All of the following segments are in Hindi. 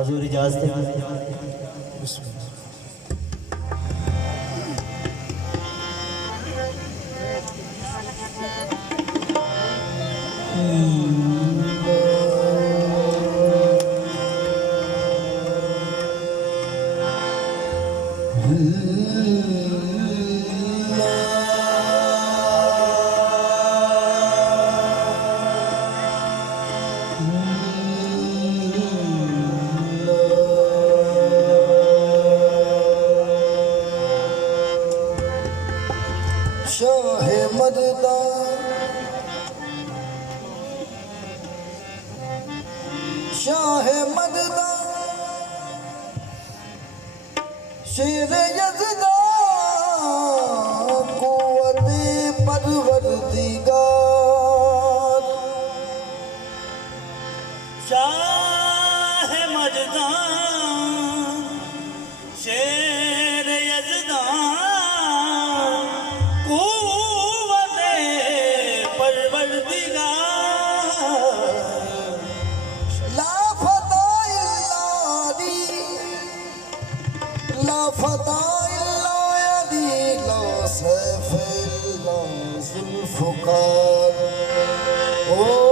हजूर इजाज़त शाहे मददा शाहे मददा शेर यज़दा कुव्वत परवरदिगार शाह मजदा शेर यज़दा कुव्वत परवरदिगार ला फता इल्ला अली ला फता इल्ला अली ला सैफ इल्ला ज़ुल्फ़िकार ओ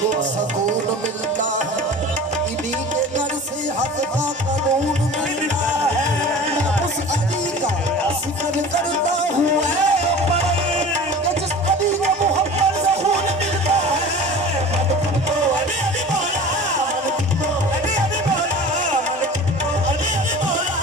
को सुकून मिलता है, इन्हीं के घर से हक का कानून मिलता है। मैं उस अली का जिक्र करता हूँ कि जिस अली को मोहब्बत से खून मिलता है। अली अली मौला, अली अली मौला, अली अली मौला।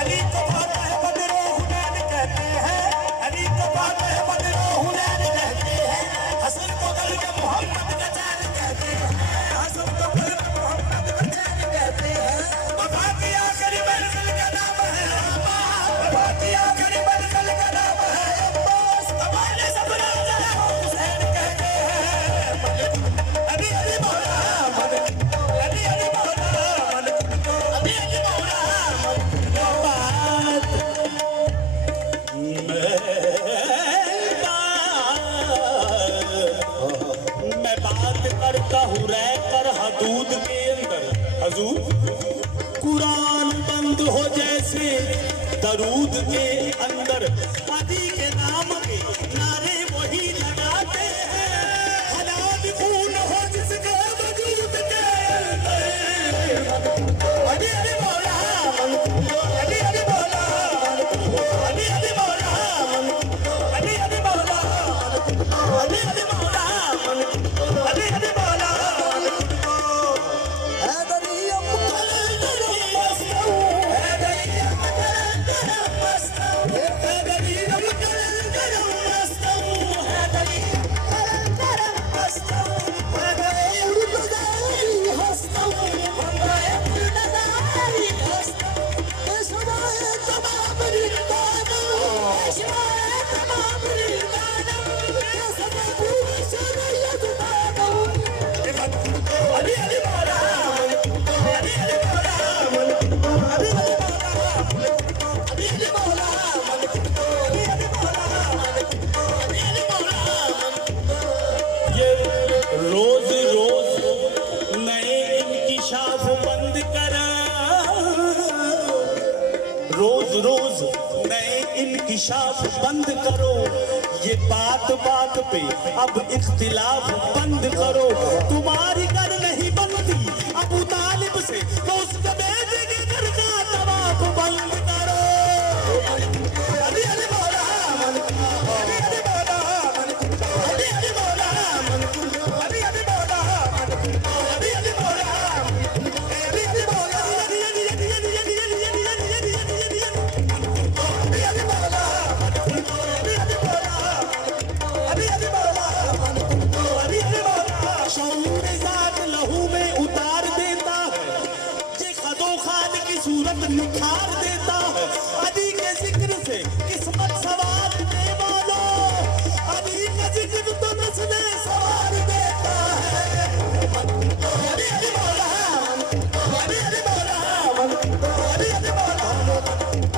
अली को पाता है बदरो हुनैन कहते हैं, अली को पाता है बदरो हुनैन कहते हैं। हसन को गल के मोहम्मद का चैन कहते हैं, हसन को गल के मोहम्मद का चैन कहते हैं। वफा की आखिरी मंजिल का नाम है अब्बास, वफा की आखिरी मंजिल का नाम है अब्बास। हमारे सब राजा हुसैन कहते हैं। अली अली मौला, अली अली मौला, अली अली मौला। मैं बात करता हूँ रहकर हदूद के अंदर हजूर। कुरान बंद हो जैसे दरूद के अंदर, अली के नाम के नारे वही लगाते हैं। हलाल खून हो जिसके वजूद के अंदर। अली अली मौला, अली अली मौला, अली अली मौला, अली अली मौला, अली अली मौला, अली अली मौला। हैदरियम कलंदरम मस्तऊ, हैदरियम कलंदरम मस्तऊ, हैदरियम कलंदरम मस्तऊ, हैदरियम कलंदरम मस्तऊ, हैदरियम उर्दगारी हस्तम, उर्दगारी हस्तऊ, पेशवाए तमाम रिंदानम, पेशवाए तमाम रिंदानम, सदाबू शरीयत दानम। अली अली मौला, अली अली मौला, अली अली मौला, अली अली मौला, अली अली मौला। ये रोज रोज नए इंकिशाफ बंद करा, रोज रोज नए इंकिशाफ बंद करो। ये बात बात पे अब इख्तिलाफ बंद करो। तुम्हारी कर नहीं बनती अबू तालिब से, तो उसके बेटे के घर का तवाफ बंद करो। अली अली मौला, अली अली मौला, अली अली मौला, अली अली मौला, अली अली मौला, अली अली मौला, अली अली अली अली अली अली अली अली अली अली अली अली मौला, अली अली मौला, अली अली मौला, अली अली मौला। शऊर ज़ात लहू में उतार देता है, ये खदो खान की सूरत निखार देता है। अली के जिक्र से किस्मत सवार दे वालो, अली का जिक्र तो नस्लें सवार देता है। अली अली मौला, अली अली मौला, अली अली मौला,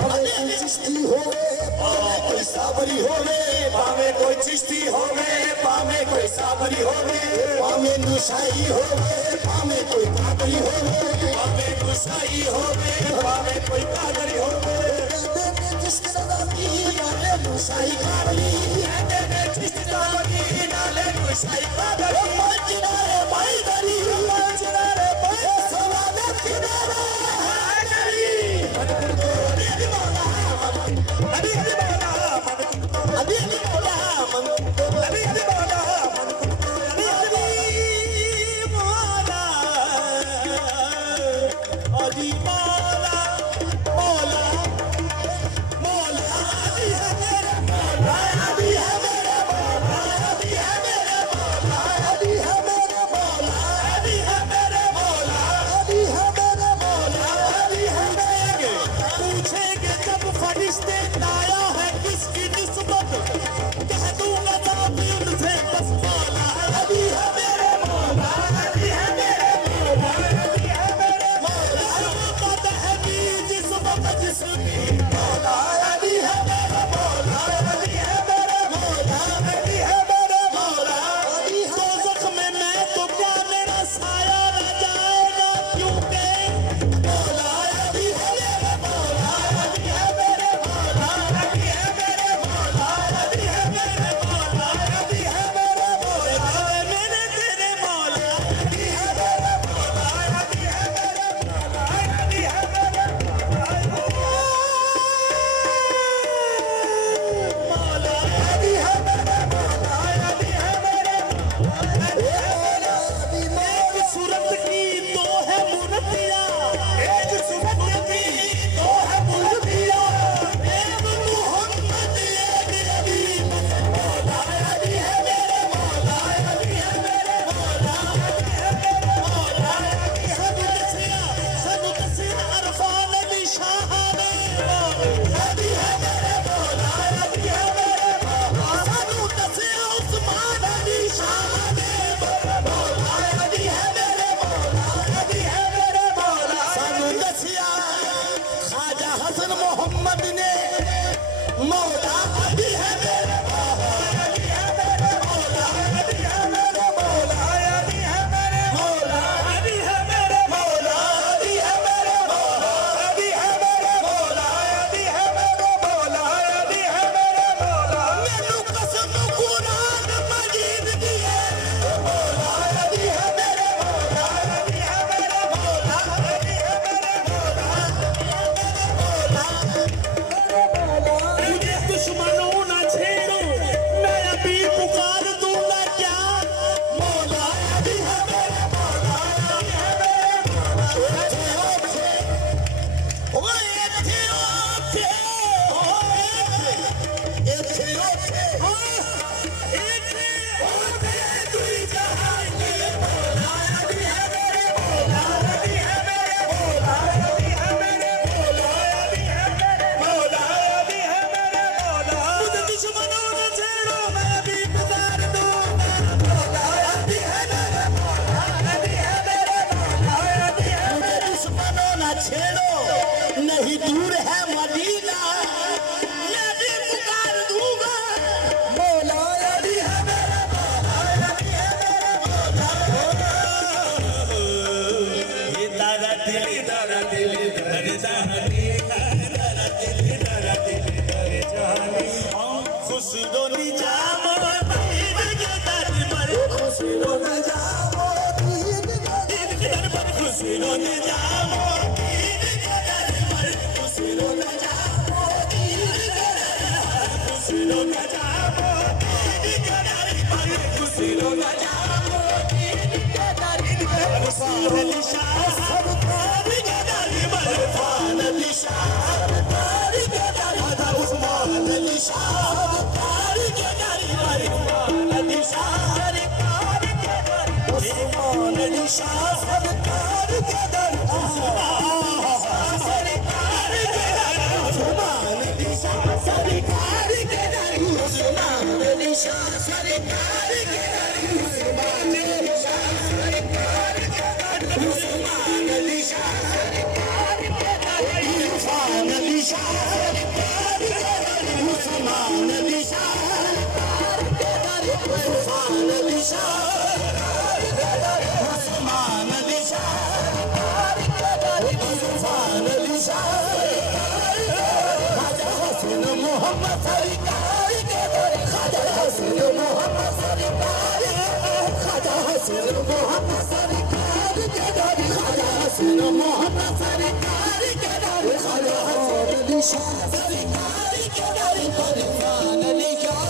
पावे कोई चिश्ती होवे, पावे कोई साबरी होवे, पावे कोई चिश्ती होवे, पावे कोई साबरी होवे, पावे नुशाई होवे, पावे कोई कादरी होवे। पावे गुसाई होवे, पावे कोई कादरी होवे। कहते ने जिसकी रज़ा की नाले नुशाई कादरी, कहते ने चिश्ती दावती नाले गुसाई कादरी। किनारे पाई दरी, किनारे पाई सवाले किनारे अली अली मौला, अली अली मौला, अली अली मौला, अली अली मौला, अली अली मौला, अली मौला, मौला, मौला। अली है मेरा मौला, अली है मेरा मौला, अली है मेरा मौला, अली है मेरे मौला, अली है मेरा मौला, अली है मेरे मौला। अली है मेरे। पूछेंगे जब फरिश्ते लाया है किसकी निस्बत, कह दूंगा जाती उनसे बस मौला। अली है मेरे मौला, अली है मेरे मौला, अली है मेरे मौला। मोहब्बत है बीज इस वक्त जिसकी मौला, अली है मेरा मौला, अली है मेरा मौला, अली है मेरा मौला। दोज़ख में मैं तो क्या मेरा साया न जाएगा, क्योंकि मौला अली है मेरा मौला, अली है मेरे मौला, अली है मेरे मौला, अली है मेरे मौला, अली है मेरे मौला। मैंने तेरे मौला अली है मेरे मौला अली है मेरे मौला अली है मेरे मौला अली है मेरे मौला अली है मेरे मौला अली है मेरे मौला अली है मेरे मौला अली है मेरे मौला अली है मेरे मौला मैनू कसम कुरान मजीद दी है मौला अली है मेरे मौला अली है मेरे मौला अली है मेरे मौला मुझे दुश्मनों न छेड़ो, मैं अभी पुकार दूंगा क्या? मौला अली है मेरे मौला अली है मेरे मौला ओए इत्थे ओथे इत्थे ओथे दुई जहान के मौला अली है मेरे मौला अली है मेरे मौला अली है मेरे मौला अली है मेरे मौला अली है मेरे मौला मुझे दुश्मनों न छेड़ो, मैं अभी पुकार दूंगा। मौला अली है मेरे मौला अली है मेरे मौला अली है मुझे दुश्मनों ना छेड़ो नहीं दूर है मदीना मैं भी पुकार दूंगा मौला अली है मेरे मौला अली है मेरे मौला ये दादा दिली दादा दिली दर जहानी दादा दिली दादा दिली दर जहानी खुसरो निजाम मदीन के दर पर खुसरो न जाओ दीन के दर पर खुसरो निजाम मदीन के दर पर खुसरो न जाओ दीन खुसरो निजाम मदीन के दर पर खुसरो न जाओ दीन के दर पर निजाम सरकार के दर पर उस्मान अली शाह सरकार के दर पर उस्मान अली शाह सरकार के दर पर उस्मान अली शाह सरकार के दर उस्मान अली शाह सरकार के दर सरकार के दर उस्मान अली शाह सरकार के दर उस्मान अली शाह सरकार के दर उस्मान अली शाह सरकार के दर उस्मान अली शाह सरकार के दर इरफान अली शाह सरकार के दर उस्मान अली शाह सरकार के दर इरफान अली शाह सरकार के दर उस्मान अली शाह सरकार के दर इरफान अली शाह सरकार के दर ख्वाजा हसन मोहम्मद सरकार के दर ख्वाजा हसन मोहम्मद सरकार के दर ख्वाजा हसन मोहम्मद सरकार के दर ख्वाजा हसन मोहम्मद सरकार के दर ख्वाजा हसन अली शाह सरकार के दर इरफान अली शाह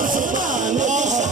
उस्मान अली शाह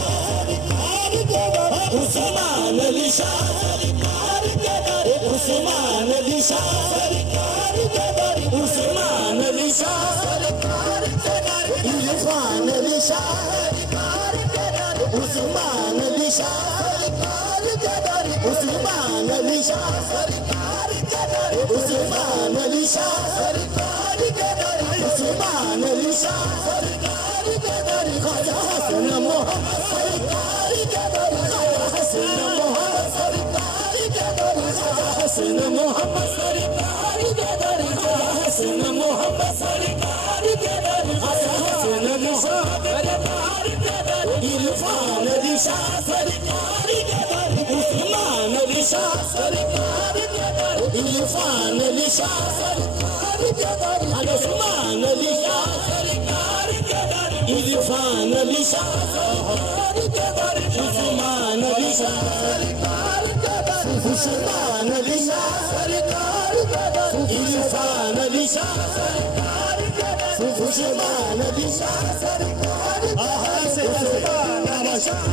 सरकार के दर उस्मान अली शाह सरकार के दर उस्मान अली शाह सरकार के दर उस्मान अली शाह सरकार के दर इरफान अली शाह सरकार के दर उस्मान अली शाह सरकार के दर उस्मान अली शाह सरकार के दर उस्मान अली शाह सरकार के दर उस्मान अली शाह सरकार के दर ख्वाजा हसन मोहम्मद सरकार के दर ख्वाजा हसन मोहम्मद सरकार के दर ख्वाजा हसन मोहम्मद सरकार के दर ख्वाजा हसन मोहम्मद सरकार के दर ख्वाजा हसन मोहम्मद सरकार के दर इरफान अली शाह सरकार के दर उस्मान अली शाह सरकार के दर इरफान अली शाह सरकार के दर उस्मान अली शाह सरकार के दर इरफान अली शाह सरकार के दर उस्मान अली शाह सरकार के दर उस्मान अली शाह सरकार के दर इरफान अली शाह सरकार के दर उस्मान अली शाह सरकार के दर उस्मान अली शाह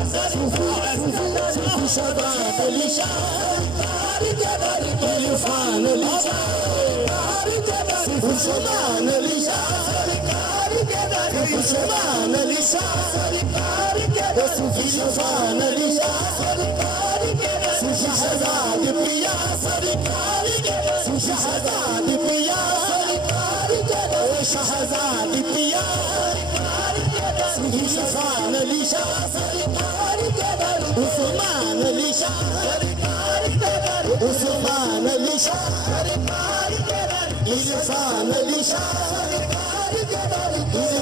शबाब अली शाह सरकार के दर इरफान अली शाह सरकार के दर उस्मान अली शाह सरकार के दर उस्मान अली शाह सरकार के दर इरफान अली शाह सरकार के दर शहजाद पिया सरकार के दर शहजाद पिया सरकार के दर शहजाद पिया सरकार के दर इरफान अली शाह सरकार के दर उस्मान अली शाह सरकार के दर उस्मान अली शाह सरकार के दर इरफान अली शाह सरकार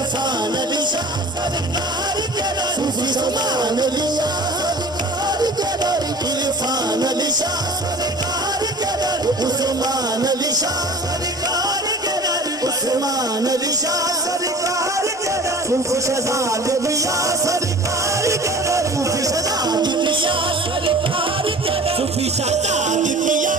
इरफान अली शाह सरकार के दर उस्मान अली सरकार के दर इरफान अली शाह सरकार के दर उस्मान अली शाह सरकार के दर उस्मान अली शाह सरकार के दर सूफी शहजाद मियां सरकार के दर सूफी शहजाद मियां सरकार के दर सूफी शहजाद मियां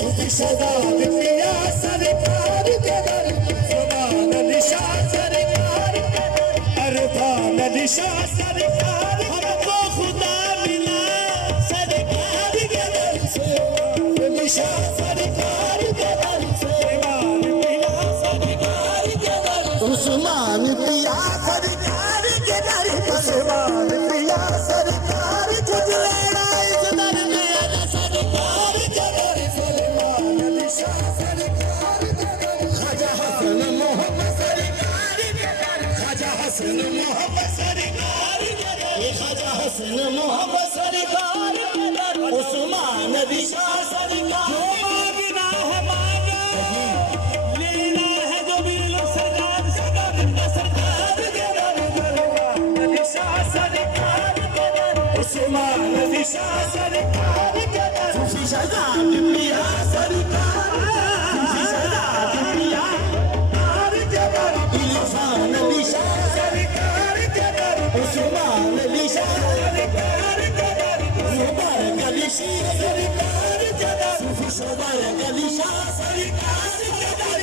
सूफी शहजाद मियां सरकार के दर उस्मान अली शाह सरकार के दर इरफान अली शाह सरकार हमको खुदा मिला सरकार के दर उस्मान अली शाह सरकार के दर उस्मान पिया सरकार के दर उस्मान पिया सरकार के दर दर में सरकार के दर सलमान अली शाह सरकार के दर ख्वाजा हसन मोहम्मद सरकार के दर ख्वाजा हसन मोहम्मद सरकार के दर ख्वाजा हसन मोहम्मद सरकार के दर उस्मान अली शाह सरकार मांगना है मांगो लेना है जो भी लोग सरकार सरकार के दर अली शाह सरकार के दर उस्मान अली शाह सरकार के दर सूफी शहजाद मियां सरकार सूफी शहजाद मियां सरकार के दर इरफान अली शाह सरकार के दर उस्मान अली शाह सरकार के दर मुबारक अली शाह सरकार के दर सूफी मुबारक अली शाह सरकार के दर